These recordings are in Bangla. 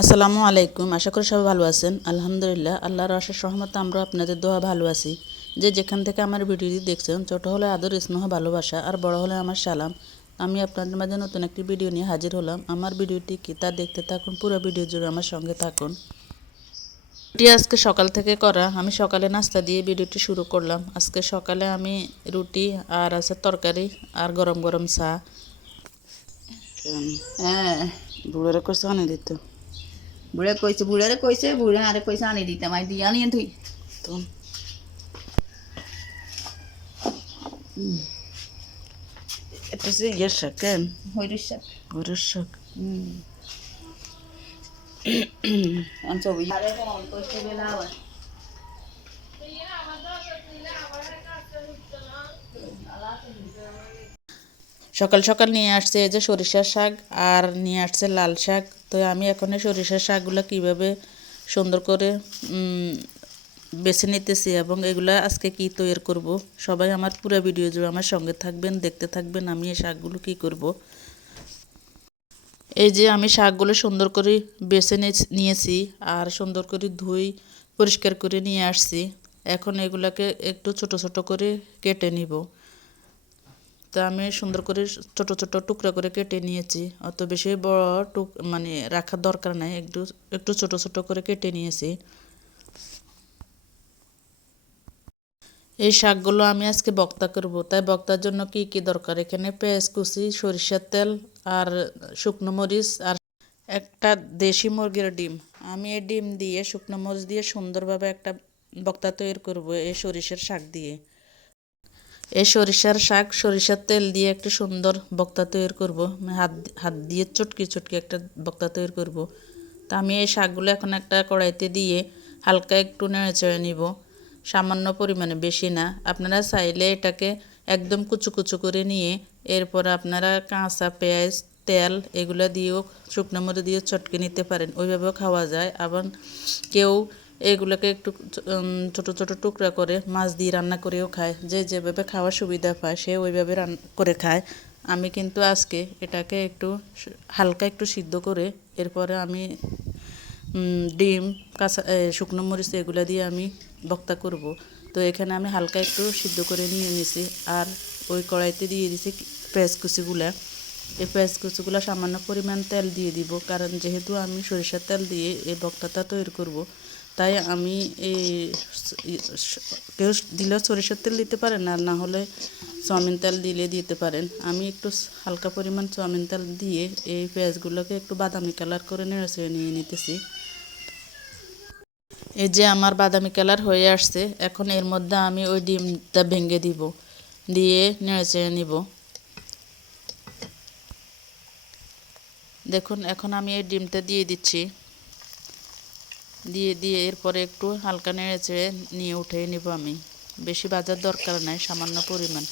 আসসালামু আলাইকুম, আশা করি সবাই ভালো আছেন। আলহামদুলিল্লাহ, আল্লাহর আশার সহমত আমরা আপনাদের দোয়া ভালো আছি। যে যেখান থেকে আমার ভিডিওটি দেখছেন, ছোট হলে আদর, স্নেহ, ভালোবাসা আর বড় হলে আমার সালাম, আমি আপনাদের মাঝে নতুন একটি ভিডিও নিয়ে হাজির হলাম। আমার ভিডিওটি কি তা দেখতে থাকুন, পুরো ভিডিও জুড়ে আমার সঙ্গে থাকুন। এটি আজকে সকাল থেকে করা, আমি সকালে নাস্তা দিয়ে ভিডিওটি শুরু করলাম। আজকে সকালে আমি রুটি আর আছে তরকারি আর গরম গরম চা। হ্যাঁ করছে আনি দিত বুড়ে কইছে বুড়ারে কইছে বুড়ে আরে কইছে আনি দিতাম আই দিয়া নিয়ে তুই তো এটা যে ইয়ের শাক কেন হইরিস শাক। গরুর শাক। হুম আমি আরে কইছে বেলা আবার। সকাল সকাল নিয়ে আসছে এই যে সরিষার শাক আর নিয়ে আসছে লাল শাক। তো আমি এখন সরিষার শাকগুলো কীভাবে সুন্দর করে বেছে নিতেছি এবং এগুলো আজকে কি তৈরি করব, সবাই আমার পুরো ভিডিও জুড়ে আমার সঙ্গে থাকবেন, দেখতে থাকবেন আমি এই শাকগুলো কি করব। এই যে আমি শাকগুলো সুন্দর করে বেছে নিয়েছি আর সুন্দর করে ধুই, পরিষ্কার করে নিয়ে আসছি। এখন এগুলাকে একটু ছোট ছোট করে কেটে নিব। তো আমি সুন্দর করে ছোট ছোট টুকরা করে কেটে নিয়েছি। অত বেশি বড় টুক মানে রাখার দরকার নাই, একটু একটু ছোট ছোট করে কেটে নিয়েছি। এই শাকগুলো আমি আজকে বক্তা করব। তাই বক্তার জন্য কি কি দরকার? এখানে পেঁয়াজ কুচি, সরিষার তেল আর শুকনো মরিচ আর একটা দেশি মুরগির ডিম। আমি এই ডিম দিয়ে শুকনো মরিচ দিয়ে সুন্দরভাবে একটা বক্তা তৈরি করব এই সরিষার শাক দিয়ে। এই সরিষার শাক, সরিষার তেল দিয়ে একটা সুন্দর বক্তা তৈরি করব। মানে হাত হাত দিয়ে চটকি চটকি একটা বক্তা তৈরি করব। তা আমি এই শাকগুলো এখন একটা কড়াইতে দিয়ে হালকা একটু নেড়ে চেড়ে নিব। সামান্য পরিমাণে, বেশি না। আপনারা চাইলে এটাকে একদম কুচু কুচু করে নিয়ে এরপর আপনারা কাঁচা পেঁয়াজ, তেল এগুলো দিয়েও শুকনো মরিচ দিয়ে চটকে নিতে পারেন। ওইভাবেও খাওয়া যায়। আবার কেউ এগুলোকে একটু ছোট ছোট টুকরা করে মাছ দিয়ে রান্না করেও খায়। যে যেভাবে খাওয়ার সুবিধা পায়, সে ওইভাবে রান্না করে খায়। আমি কিন্তু আজকে এটাকে একটু হালকা একটু সিদ্ধ করে এরপরে আমি ডিম, কাঁচা শুকনো মরিচ এগুলো দিয়ে আমি বক্তা করব। তো এখানে আমি হালকা একটু সিদ্ধ করে নিয়ে নিছি। আর ওই কড়াইতে দিয়ে দিছি পেঁয়াজ কুচিগুলা। এই পেঁয়াজ কুচিগুলো সামান্য পরিমাণ তেল দিয়ে দিব। কারণ যেহেতু আমি সরিষার তেল দিয়ে এই বক্তাটা তৈরি করব তাই আমি এই কেউ দিলেও সরিষার তেল দিতে পারেন আর না হলে চাউমিন তেল দিলে দিতে পারেন। আমি একটু হালকা পরিমাণ চাউমিন তেল দিয়ে এই পেঁয়াজগুলোকে একটু বাদামি কালার করে নেড়ে নিয়ে নিতেছি। এই যে আমার বাদামি কালার হয়ে আসছে, এখন এর মধ্যে আমি ওই ডিমটা ভেঙে দিব, দিয়ে নেড়ে নিব। দেখুন, এখন আমি এই ডিমটা দিয়ে দিচ্ছি। দিয়ে দিয়ে এরপরে একটু হালকা নেড়ে চেড়ে নিয়ে উঠে নিব আমি। বেশি বাজার দরকার নাই, সামান্য পরিমাণ।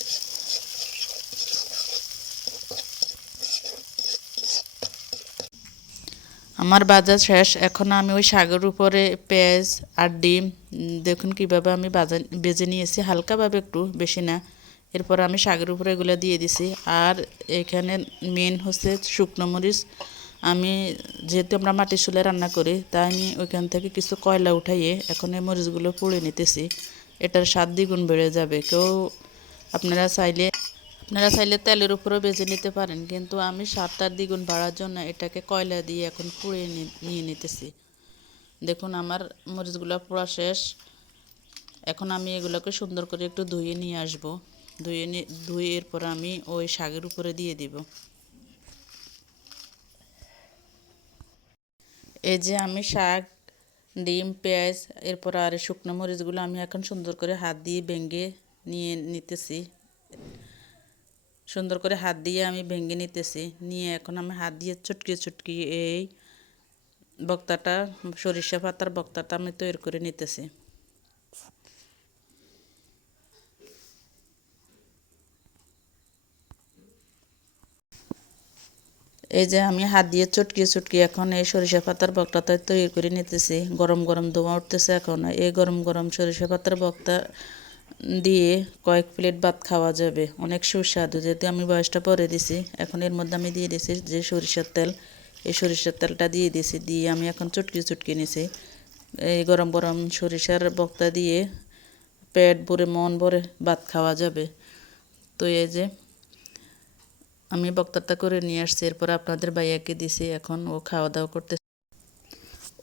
আমার বাজার শেষ। এখন আমি ওই শাকের উপরে পেঁয়াজ আর ডিম, দেখুন কীভাবে আমি বাজা বেজে নিয়েছি। হালকাভাবে একটু, বেশি না। এরপর আমি শাকের উপরে এগুলো দিয়ে দিছি। আর এখানে মেন হচ্ছে শুকনো মরিচ আমি যেহেতু আমরা মাটির চুলে রান্না করি, তাই আমি ওইখান থেকে কিছু কয়লা উঠাইয়ে এখন এই মরিচগুলো পুড়ে নিতেছি। এটার স্বাদ দ্বিগুণ বেড়ে যাবে। কেউ আপনারা চাইলে আপনারা চাইলে তেলের উপরেও বেজে নিতে পারেন, কিন্তু আমি স্বাদটার দ্বিগুণ বাড়ার জন্য এটাকে কয়লা দিয়ে এখন পুড়িয়ে নিয়ে নিতেছি। দেখুন, আমার মরিচগুলো পুরো শেষ। এখন আমি এগুলোকে সুন্দর করে একটু ধুয়ে নিয়ে আসব। ধুয়ে নিয়ে ধুয়ে এরপর আমি ওই শাকের উপরে দিয়ে দিব। এই যে আমি শাক, ডিম, পেঁয়াজ, এরপর আর শুকনো মরিচগুলো আমি এখন সুন্দর করে হাত দিয়ে ভেঙে নিয়ে নিতেছি। সুন্দর করে হাত দিয়ে আমি ভেঙে নিতেছি। নিয়ে এখন আমি হাত দিয়ে চটকি ছুটকি এই বক্তাটা, সরিষা পাতার বক্তাটা আমি তৈরি করে নিতেছি। এই যে আমি হাত দিয়ে চটকিয়ে চটকিয়ে এখন এই সরিষা পাতার বক্তাটা তৈরি করে নিতেছি। গরম গরম ধোঁয়া উঠতেছে এখন। এই গরম গরম সরিষা পাতার বক্তা দিয়ে কয়েক প্লেট ভাত খাওয়া যাবে। অনেক সুস্বাদু। যেহেতু আমি বয়সটা পরে দিছি, এখন এর মধ্যে আমি দিয়ে দিছি যে সরিষার তেল। এই সরিষার তেলটা দিয়ে দিয়েছি দিয়ে আমি এখন চটকি চটকি নিছি। এই গরম গরম সরিষার বক্তা দিয়ে পেট ভরে মন ভরে ভাত খাওয়া যাবে। তো এই যে আমি বক্তাটা করে নিয়ে আসছি, এরপর আপনাদের ভাইয়াকে দিছি, এখন ও খাওয়া দাওয়া করতে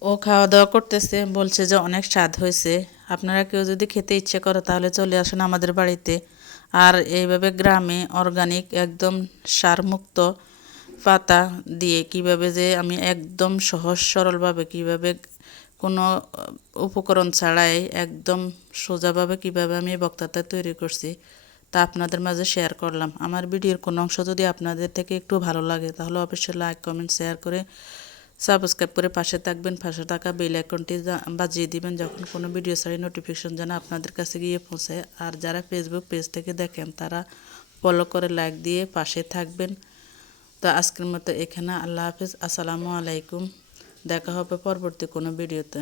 ও খাওয়া দাওয়া করতেছে, বলছে যে অনেক স্বাদ হয়েছে। আপনারা কেউ যদি খেতে ইচ্ছে করে তাহলে চলে আসেন আমাদের বাড়িতে। আর এইভাবে গ্রামে অর্গানিক একদম সারমুক্ত পাতা দিয়ে কীভাবে যে আমি একদম সহজ সরলভাবে কীভাবে কোনো উপকরণ ছাড়াই একদম সোজাভাবে কীভাবে আমি বক্তাটা তৈরি করছি। তা আপনাদের মাঝে শেয়ার করলাম। আমার ভিডিওর কোনো অংশ যদি আপনাদের থেকে একটু ভালো লাগে, তাহলে অবশ্যই লাইক কমেন্ট শেয়ার করে সাবস্ক্রাইব করে পাশে থাকবেন। পাশে থাকা বেল আইকনটি বাজিয়ে দিবেন যখন কোনো ভিডিও ছাড়ি নোটিফিকেশন যেন আপনাদের কাছে গিয়ে পৌঁছায় আর যারা ফেসবুক পেজ থেকে দেখেন, তারা ফলো করে লাইক দিয়ে পাশে থাকবেন। তো আজকের মতো এখানে, আল্লাহ হাফিজ। আসসালামু আলাইকুম। দেখা হবে পরবর্তী কোনো ভিডিওতে